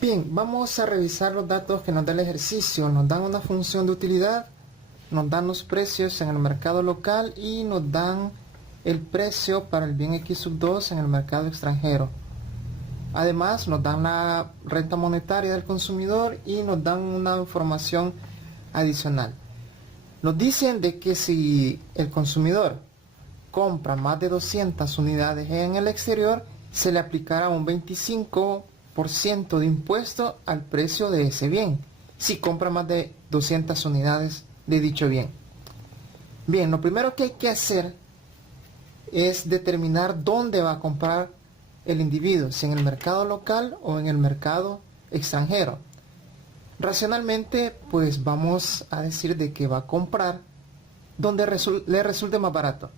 Bien, vamos a revisar los datos que nos da el ejercicio. Nos dan una función de utilidad, nos dan los precios en el mercado local y nos dan el precio para el bien X sub 2 en el mercado extranjero. Además, nos dan la renta monetaria del consumidor y nos dan una información adicional. Nos dicen de que si el consumidor compra más de 200 unidades en el exterior, se le aplicará un 25% de impuesto al precio de ese bien, si compra más de 200 unidades de dicho bien. Bien, lo primero que hay que hacer es determinar dónde va a comprar el individuo, si en el mercado local o en el mercado extranjero. Racionalmente, pues vamos a decir de que va a comprar donde le resulte más barato.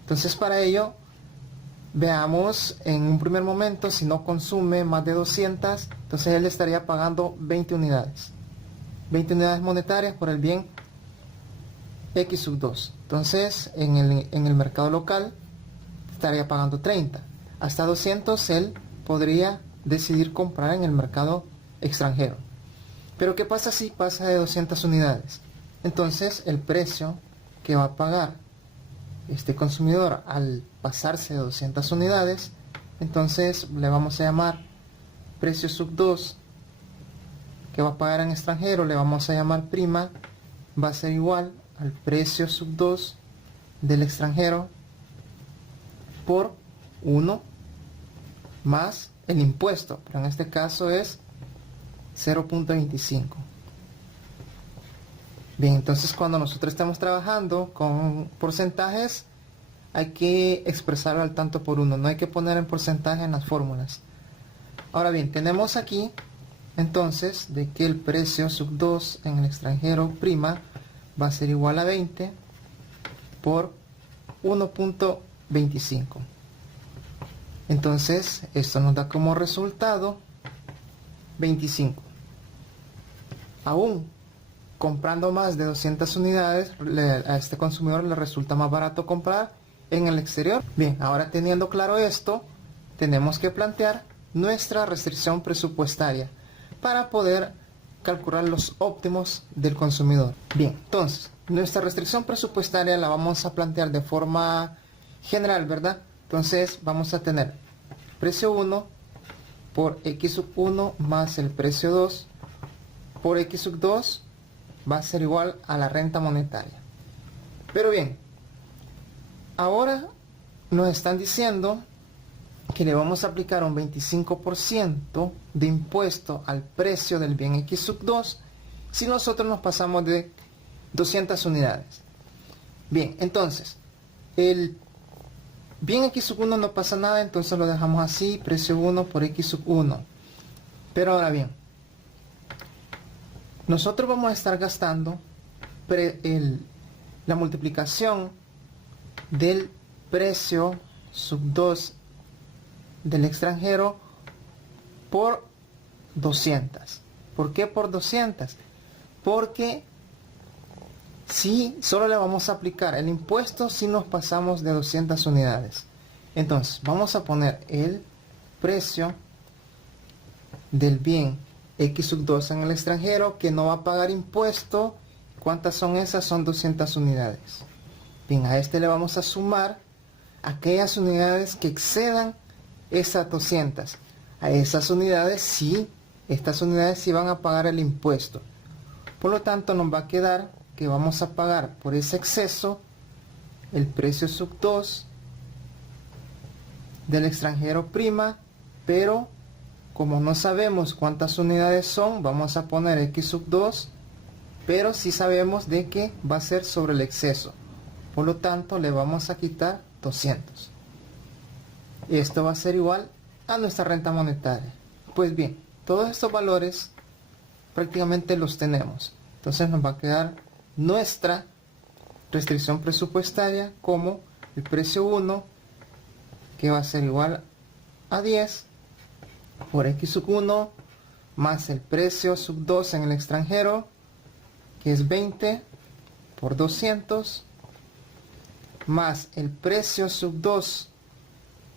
Entonces, para ello, veamos en un primer momento, si no consume más de 200, entonces él estaría pagando 20 unidades. 20 unidades monetarias por el bien X sub 2. Entonces, en el mercado local estaría pagando 30. Hasta 200 él podría decidir comprar en el mercado extranjero. Pero ¿qué pasa si pasa de 200 unidades? Entonces, el precio que va a pagar este consumidor al pasarse de 200 unidades, entonces le vamos a llamar precio sub 2 que va a pagar en extranjero, le vamos a llamar prima, va a ser igual al precio sub 2 del extranjero por 1 más el impuesto, pero en este caso es 0.25. Bien, entonces cuando nosotros estamos trabajando con porcentajes, hay que expresarlo al tanto por uno, no hay que poner en porcentaje en las fórmulas. Ahora bien, tenemos aquí entonces de que el precio sub 2 en el extranjero prima va a ser igual a 20 por 1.25. Entonces esto nos da como resultado 25. Aún comprando más de 200 unidades, a este consumidor le resulta más barato comprar en el exterior. Bien, ahora teniendo claro esto, tenemos que plantear nuestra restricción presupuestaria para poder calcular los óptimos del consumidor. Bien, entonces, nuestra restricción presupuestaria la vamos a plantear de forma general, ¿verdad? Entonces, vamos a tener precio 1 por X sub 1 más el precio 2 por X sub 2 va a ser igual a la renta monetaria. Pero bien, ahora nos están diciendo que le vamos a aplicar un 25% de impuesto al precio del bien X sub 2 si nosotros nos pasamos de 200 unidades. Bien, entonces, el bien X sub 1 no pasa nada, entonces lo dejamos así, precio 1 por X sub 1. Pero ahora bien, nosotros vamos a estar gastando la multiplicación del precio sub 2 del extranjero por 200. ¿Por qué por 200? Porque si solo le vamos a aplicar el impuesto si nos pasamos de 200 unidades. Entonces vamos a poner el precio del bien X sub 2 en el extranjero que no va a pagar impuesto. ¿Cuántas son esas? Son 200 unidades. Bien, a este le vamos a sumar aquellas unidades que excedan esas 200. A esas unidades sí, estas unidades sí van a pagar el impuesto. Por lo tanto, nos va a quedar que vamos a pagar por ese exceso el precio sub 2 del extranjero prima, pero como no sabemos cuántas unidades son, vamos a poner X sub 2, pero sí sabemos de que va a ser sobre el exceso. Por lo tanto, le vamos a quitar 200. Esto va a ser igual a nuestra renta monetaria. Pues bien, todos estos valores prácticamente los tenemos. Entonces nos va a quedar nuestra restricción presupuestaria como el precio 1, que va a ser igual a 10 por X sub 1 más el precio sub 2 en el extranjero, que es 20 por 200 más el precio sub 2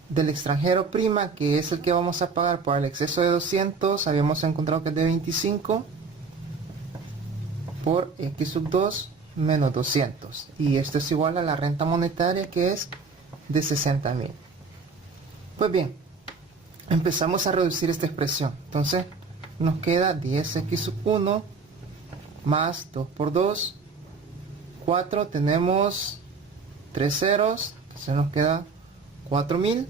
del extranjero prima, que es el que vamos a pagar por el exceso de 200, habíamos encontrado que es de 25 por x sub 2 menos 200, y esto es igual a la renta monetaria, que es de 60.000. Pues bien, empezamos a reducir esta expresión. Entonces nos queda 10x sub 1 más 2 por 2, 4, tenemos 3 ceros, entonces nos queda 4.000,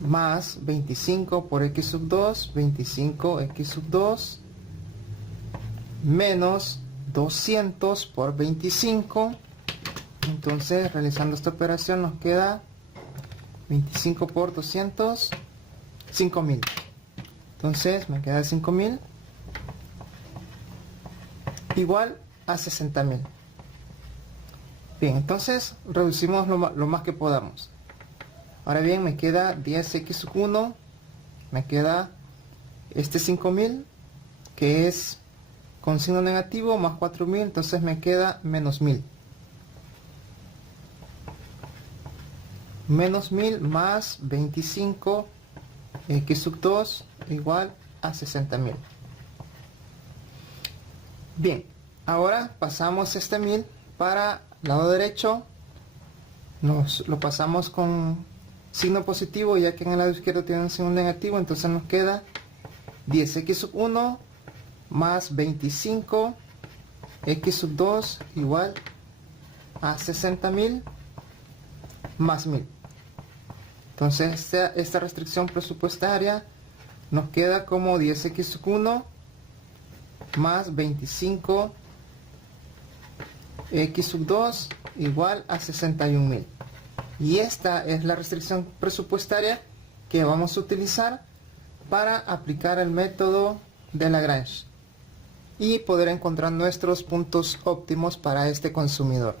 más 25 por x sub 2, 25x sub 2, menos 200 por 25. Entonces, realizando esta operación, nos queda 25 por 200, 5.000. Entonces me queda 5.000 igual a 60.000. Bien, entonces reducimos lo más que podamos. Ahora bien, me queda 10x sub 1, me queda este 5.000, que es con signo negativo, más 4.000, entonces me queda menos 1.000. Menos 1.000 más 25 x sub 2 igual a 60.000. Bien, ahora pasamos este 1.000 para el lado derecho, nos lo pasamos con signo positivo, ya que en el lado izquierdo tiene un signo negativo, entonces nos queda 10x sub 1 más 25 x sub 2 igual a 60.000 más 1.000. Entonces esta restricción presupuestaria nos queda como 10x sub 1 más 25 x sub 2 igual a 61.000. Y esta es la restricción presupuestaria que vamos a utilizar para aplicar el método de Lagrange y poder encontrar nuestros puntos óptimos para este consumidor.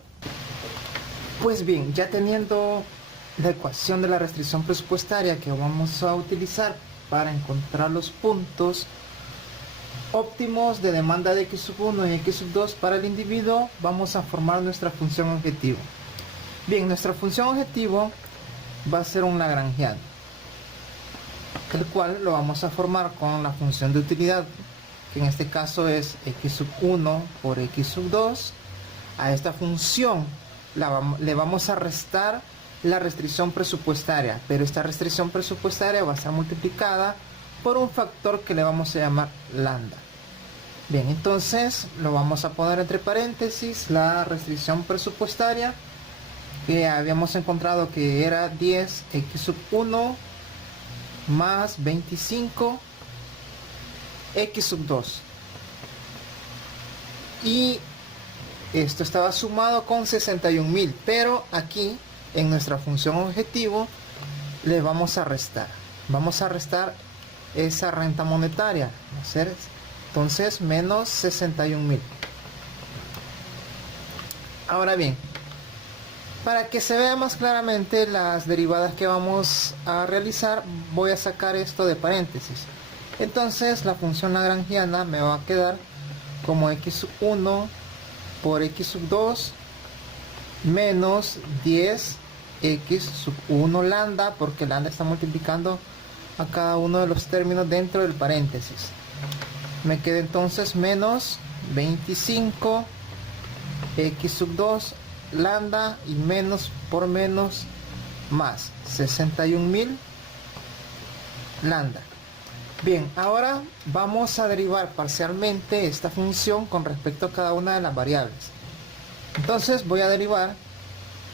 Pues bien, ya teniendo la ecuación de la restricción presupuestaria que vamos a utilizar para encontrar los puntos óptimos de demanda de x sub 1 y x sub 2 para el individuo, vamos a formar nuestra función objetivo. Bien, nuestra función objetivo va a ser un lagrangiano, el cual lo vamos a formar con la función de utilidad, que en este caso es x sub 1 por x sub 2. A esta función le vamos a restar la restricción presupuestaria, pero esta restricción presupuestaria va a ser multiplicada por un factor que le vamos a llamar lambda. Bien, entonces lo vamos a poner entre paréntesis la restricción presupuestaria, que habíamos encontrado que era 10x sub 1 más 25 x sub 2, y esto estaba sumado con 61.000, pero aquí en nuestra función objetivo le vamos a restar esa renta monetaria, entonces menos 61.000. Ahora bien, para que se vea más claramente las derivadas que vamos a realizar, voy a sacar esto de paréntesis. Entonces la función lagrangiana me va a quedar como x sub 1 por x sub 2 menos 10 x sub 1 lambda, porque lambda está multiplicando a cada uno de los términos dentro del paréntesis. Me queda entonces menos 25 x sub 2 lambda, y menos por menos más 61.000 lambda. Bien, ahora vamos a derivar parcialmente esta función con respecto a cada una de las variables. Entonces voy a derivar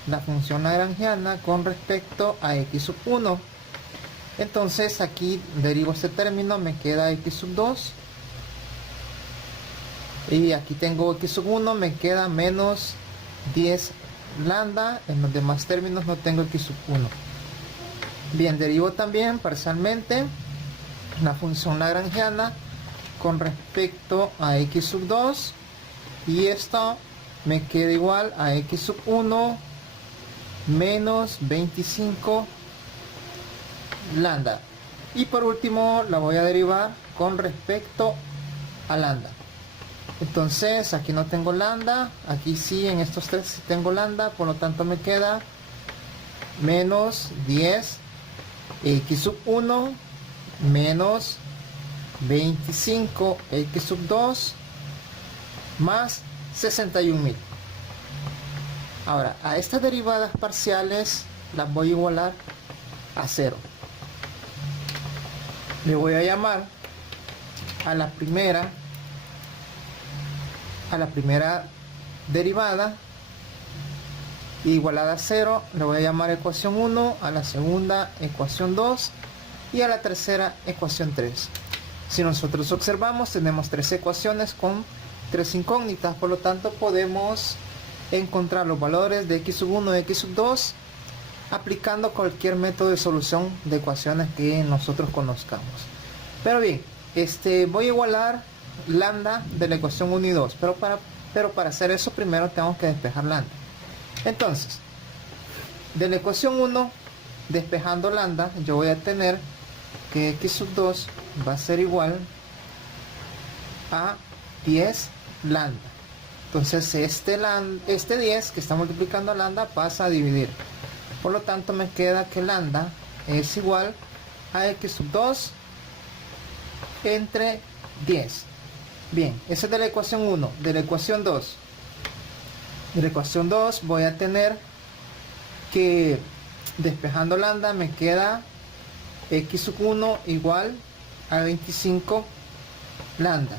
la función lagrangiana con respecto a x sub 1. Entonces aquí derivo este término, me queda x sub 2, y aquí tengo x sub 1, me queda menos 10 lambda. En los demás términos no tengo x sub 1. Bien, derivo también parcialmente la función lagrangiana con respecto a x sub 2, y esto me queda igual a x sub 1 menos 25 lambda. Y por último la voy a derivar con respecto a lambda. Entonces aquí no tengo lambda, aquí sí, en estos tres sí tengo lambda, por lo tanto me queda menos 10 x sub 1 menos 25 x sub 2 más 61.000. Ahora, a estas derivadas parciales las voy a igualar a 0. Le voy a llamar a la primera derivada igualada a 0, le voy a llamar ecuación 1, a la segunda ecuación 2 y a la tercera ecuación 3. Si nosotros observamos, tenemos 3 ecuaciones con 3 incógnitas, por lo tanto podemos encontrar los valores de x sub 1 y x sub 2 aplicando cualquier método de solución de ecuaciones que nosotros conozcamos. Pero bien, voy a igualar lambda de la ecuación 1 y 2, pero para hacer eso primero tengo que despejar lambda. Entonces, de la ecuación 1, despejando lambda, yo voy a tener que x sub 2 va a ser igual a 10 lambda. Entonces este 10 que está multiplicando lambda pasa a dividir. Por lo tanto me queda que lambda es igual a x sub 2 entre 10. Bien, esa es de la ecuación 1. De la ecuación 2. De la ecuación 2 voy a tener que despejando lambda me queda x sub 1 igual a 25 lambda.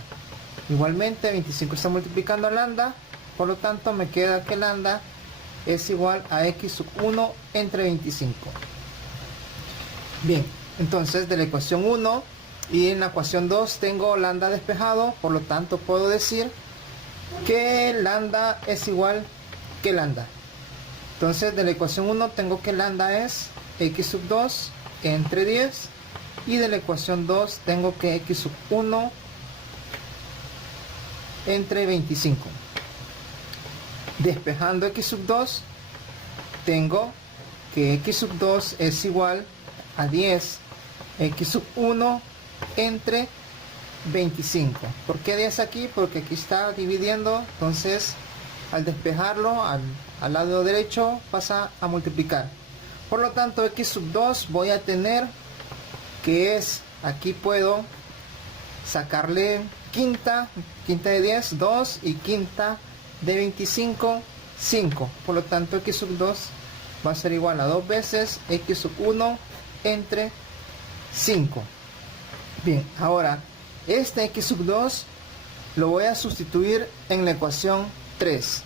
Igualmente 25 está multiplicando a lambda, por lo tanto me queda que lambda es igual a x sub 1 entre 25. Bien, entonces de la ecuación 1 y en la ecuación 2 tengo lambda despejado, por lo tanto puedo decir que lambda es igual que lambda. Entonces de la ecuación 1 tengo que lambda es x sub 2 entre 10 y de la ecuación 2 tengo que x sub 1 entre 25. Despejando x sub 2 tengo que x sub 2 es igual a 10 x sub 1 entre 25. ¿Por qué 10 aquí? Porque aquí está dividiendo, entonces al despejarlo al lado derecho pasa a multiplicar. Por lo tanto x sub 2 voy a tener que es, aquí puedo sacarle quinta de 10, 2 y quinta de 25, 5. Por lo tanto x sub 2 va a ser igual a 2 veces x sub 1 entre 5. Bien, ahora este x sub 2 lo voy a sustituir en la ecuación 3.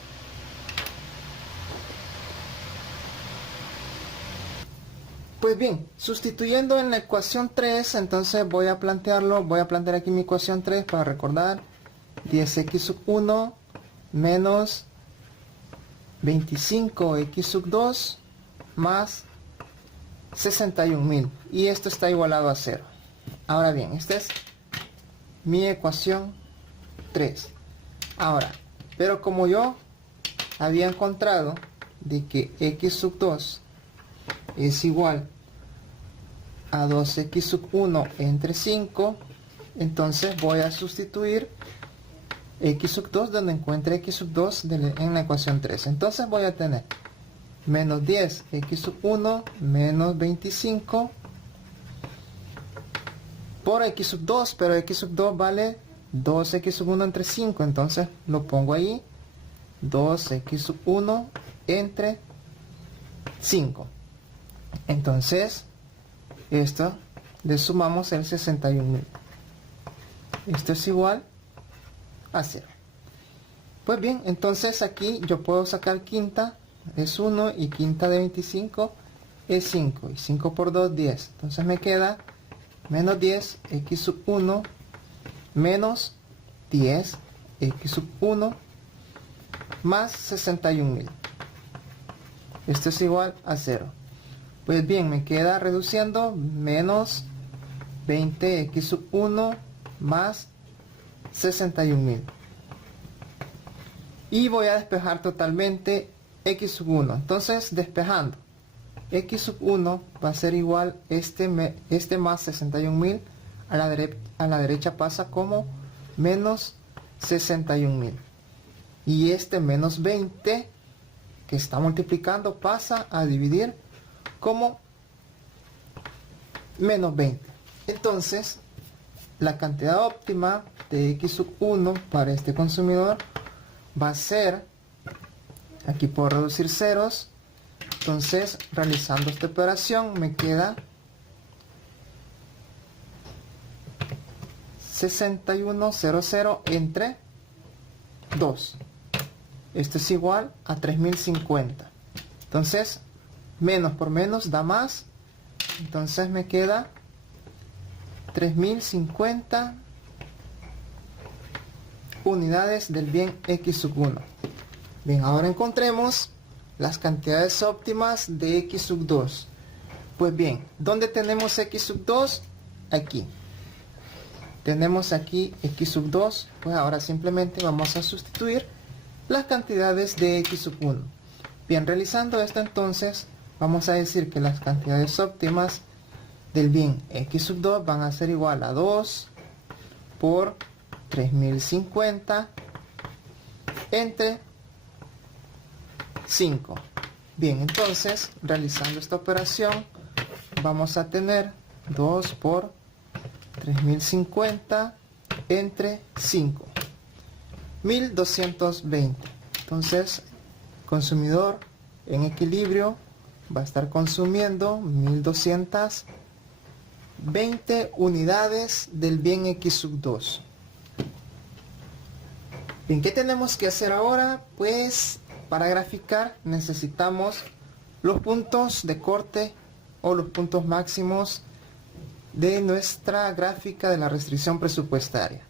Pues bien, sustituyendo en la ecuación 3, entonces voy a plantear aquí mi ecuación 3 para recordar. 10x sub 1 menos 25x sub 2 más 61.000. Y esto está igualado a 0. Ahora bien, esta es mi ecuación 3. Ahora, pero como yo había encontrado de que x sub 2 es igual a 2x sub 1 entre 5, entonces voy a sustituir x sub 2 donde encuentre x sub 2 en la ecuación 3. Entonces voy a tener menos 10 x sub 1 menos 25 por x sub 2, pero x sub 2 vale 2x sub 1 entre 5, entonces lo pongo ahí, 2x sub 1 entre 5. Entonces esto le sumamos el 61.000. Esto es igual a 0. Pues bien, entonces aquí yo puedo sacar quinta, es 1, y quinta de 25 es 5, y 5 por 2, 10. Entonces me queda menos 10 x sub 1 menos 10 x sub 1 más 61.000. Esto es igual a 0. Pues bien, me queda reduciendo menos 20x sub 1 más 61.000. Y voy a despejar totalmente x sub 1. Entonces, despejando, x sub 1 va a ser igual, este más 61.000 a la derecha pasa como menos 61.000. Y este menos 20 que está multiplicando pasa a dividir, como menos 20. Entonces, la cantidad óptima de X sub 1 para este consumidor va a ser, aquí puedo reducir ceros, entonces realizando esta operación me queda 6100 entre 2. Esto es igual a 3050. Entonces, menos por menos da más. Entonces me queda 3050 unidades del bien X sub 1. Bien, ahora encontremos las cantidades óptimas de X sub 2. Pues bien, ¿dónde tenemos X sub 2? Aquí. Tenemos aquí X sub 2. Pues ahora simplemente vamos a sustituir las cantidades de X sub 1. Bien, realizando esto entonces, vamos a decir que las cantidades óptimas del bien X sub 2 van a ser igual a 2 por 3050 entre 5. Bien, entonces, realizando esta operación, vamos a tener 2 por 3050 entre 5. 1220. Entonces, consumidor en equilibrio va a estar consumiendo 1220 unidades del bien X sub 2. Bien, ¿qué tenemos que hacer ahora? Pues para graficar necesitamos los puntos de corte o los puntos máximos de nuestra gráfica de la restricción presupuestaria.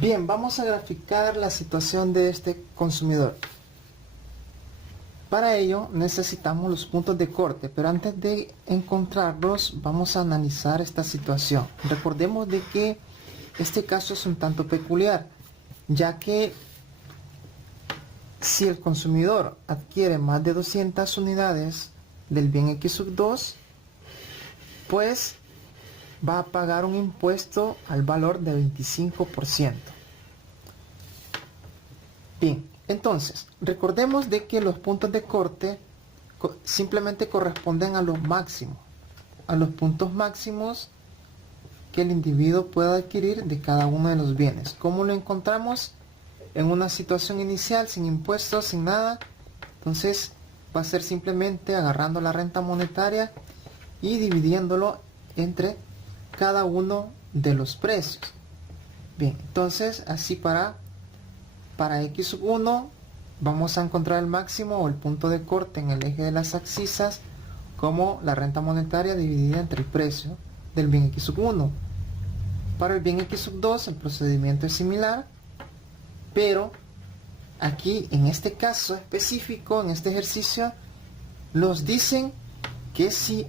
Bien, vamos a graficar la situación de este consumidor. Para ello necesitamos los puntos de corte, pero antes de encontrarlos vamos a analizar esta situación. Recordemos de que este caso es un tanto peculiar, ya que si el consumidor adquiere más de 200 unidades del bien X2, pues va a pagar un impuesto al valor de 25%. Bien, entonces, recordemos de que los puntos de corte simplemente corresponden a los máximos, a los puntos máximos que el individuo pueda adquirir de cada uno de los bienes. ¿Cómo lo encontramos? En una situación inicial, sin impuestos, sin nada. Entonces, va a ser simplemente agarrando la renta monetaria y dividiéndolo entre cada uno de los precios. Bien, entonces, así para X1 vamos a encontrar el máximo o el punto de corte en el eje de las abscisas como la renta monetaria dividida entre el precio del bien X1. Para el bien X2 el procedimiento es similar, pero aquí en este caso específico, en este ejercicio, nos dicen que si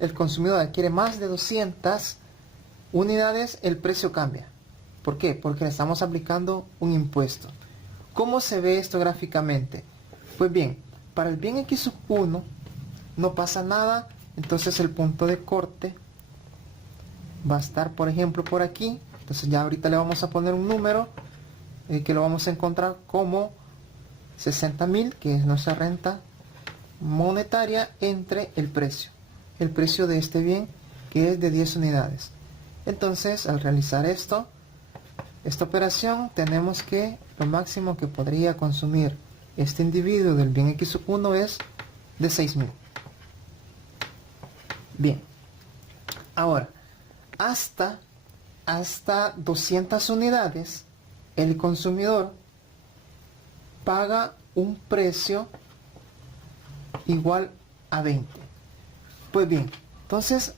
el consumidor adquiere más de 200 unidades, el precio cambia. ¿Por qué? Porque le estamos aplicando un impuesto. ¿Cómo se ve esto gráficamente? Pues bien, para el bien X1 no pasa nada, entonces el punto de corte va a estar, por ejemplo, por aquí. Entonces ya ahorita le vamos a poner un número que lo vamos a encontrar como 60.000, que es nuestra renta monetaria, entre el precio de este bien, que es de 10 unidades. Entonces, al realizar esta operación, tenemos que lo máximo que podría consumir este individuo del bien X1 es de 6.000. Bien, ahora, hasta 200 unidades, el consumidor paga un precio igual a 20. Pues bien, entonces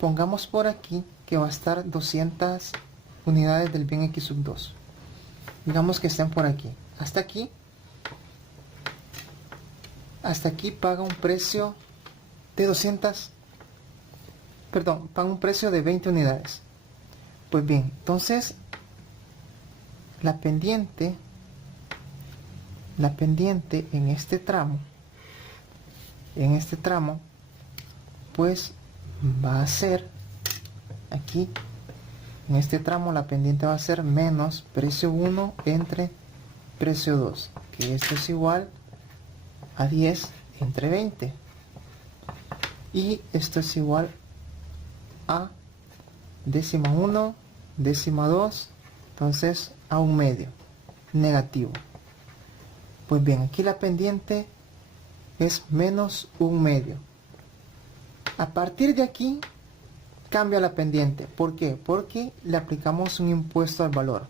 pongamos por aquí que va a estar 200 unidades del bien X2. Digamos que estén por aquí. Hasta aquí paga un precio de paga un precio de 20 unidades. Pues bien, entonces la pendiente en este tramo, pues va a ser aquí, en este tramo la pendiente va a ser menos precio 1 entre precio 2, que esto es igual a 10 entre 20, y esto es igual a décima 1, décima 2, entonces a un medio negativo. Pues bien, aquí la pendiente es menos un medio. A partir de aquí cambia la pendiente. ¿Por qué? Porque le aplicamos un impuesto al valor.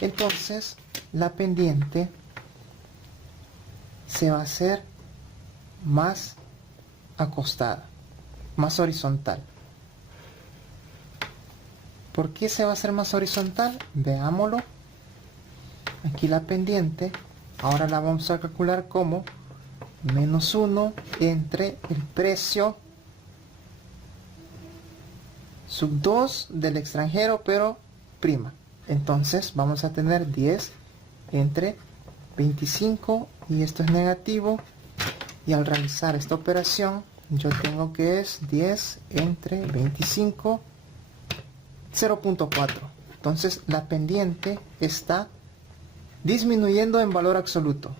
Entonces la pendiente se va a hacer más acostada, más horizontal. ¿Por qué se va a hacer más horizontal? Veámoslo. Aquí la pendiente, ahora la vamos a calcular como menos 1 entre el precio sub 2 del extranjero, pero prima. Entonces vamos a tener 10 entre 25, y esto es negativo, y al realizar esta operación yo tengo que es 10 entre 25, 0.4. Entonces la pendiente está disminuyendo en valor absoluto.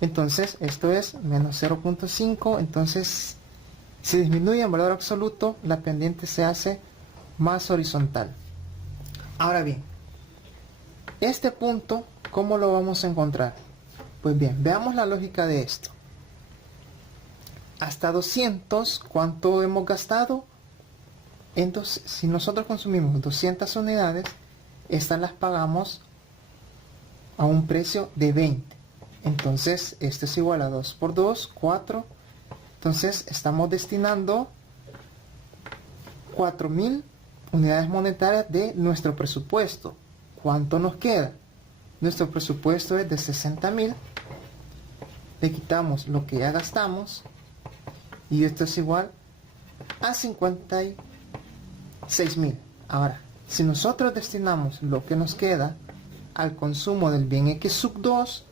Entonces esto es menos 0.5. entonces si disminuye en valor absoluto, la pendiente se hace más horizontal. Ahora bien, este punto, ¿cómo lo vamos a encontrar? Pues bien, veamos la lógica de esto. Hasta 200, ¿cuánto hemos gastado? Entonces, si nosotros consumimos 200 unidades, estas las pagamos a un precio de 20. Entonces, esto es igual a 2 por 2, 4. Entonces, estamos destinando 4.000 unidades monetarias de nuestro presupuesto. ¿Cuánto nos queda? Nuestro presupuesto es de 60.000. Le quitamos lo que ya gastamos y esto es igual a 56.000. Ahora, si nosotros destinamos lo que nos queda al consumo del bien X sub 2,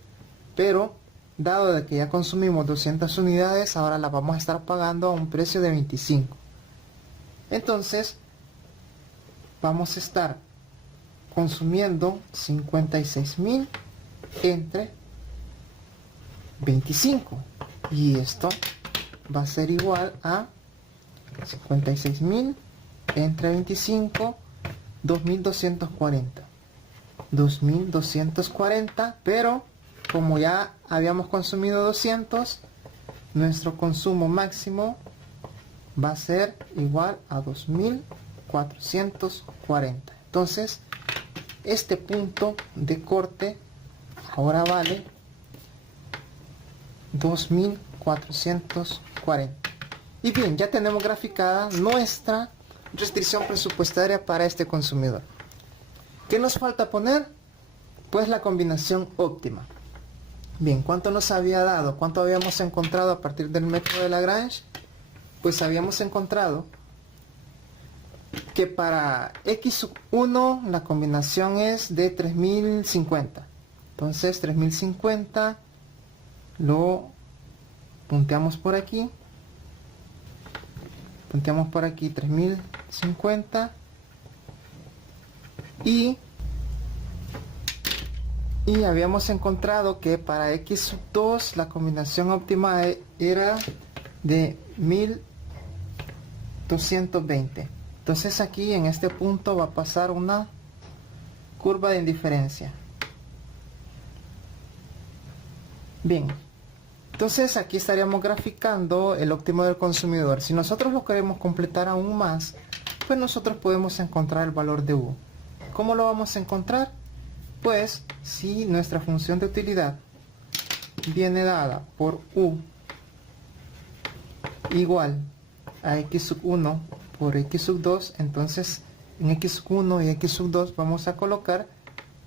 pero dado de que ya consumimos 200 unidades, ahora las vamos a estar pagando a un precio de 25. Entonces, vamos a estar consumiendo 56.000 entre 25. Y esto va a ser igual a 56.000 entre 25, 2.240. 2.240, pero como ya habíamos consumido 200, nuestro consumo máximo va a ser igual a 2.440. Entonces, este punto de corte ahora vale 2.440. Y bien, ya tenemos graficada nuestra restricción presupuestaria para este consumidor. ¿Qué nos falta poner? Pues la combinación óptima. Bien, ¿cuánto nos había dado? ¿Cuánto habíamos encontrado a partir del método de Lagrange? Pues habíamos encontrado que para x1 la combinación es de 3050. Entonces 3050 lo punteamos por aquí. Punteamos por aquí 3050 y habíamos encontrado que para x2 la combinación óptima era de 1220. Entonces aquí en este punto va a pasar una curva de indiferencia. Bien, entonces aquí estaríamos graficando el óptimo del consumidor. Si nosotros lo queremos completar aún más, pues nosotros podemos encontrar el valor de U. ¿Cómo lo vamos a encontrar? Pues si nuestra función de utilidad viene dada por U igual a x sub 1 por x sub 2, entonces en x sub 1 y x sub 2 vamos a colocar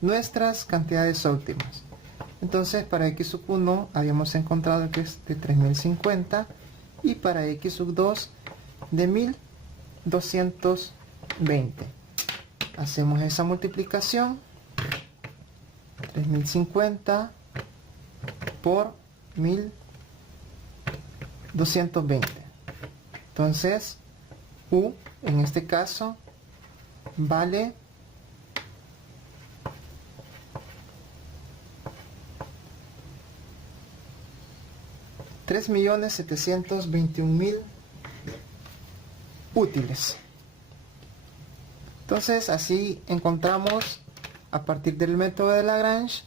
nuestras cantidades óptimas. Entonces para x sub 1 habíamos encontrado que es de 3050 y para x sub 2 de 1220. Hacemos esa multiplicación, 3050 por 1220. Entonces U en este caso vale 3.721.000 útiles. Entonces así encontramos a partir del método de Lagrange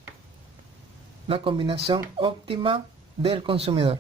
la combinación óptima del consumidor.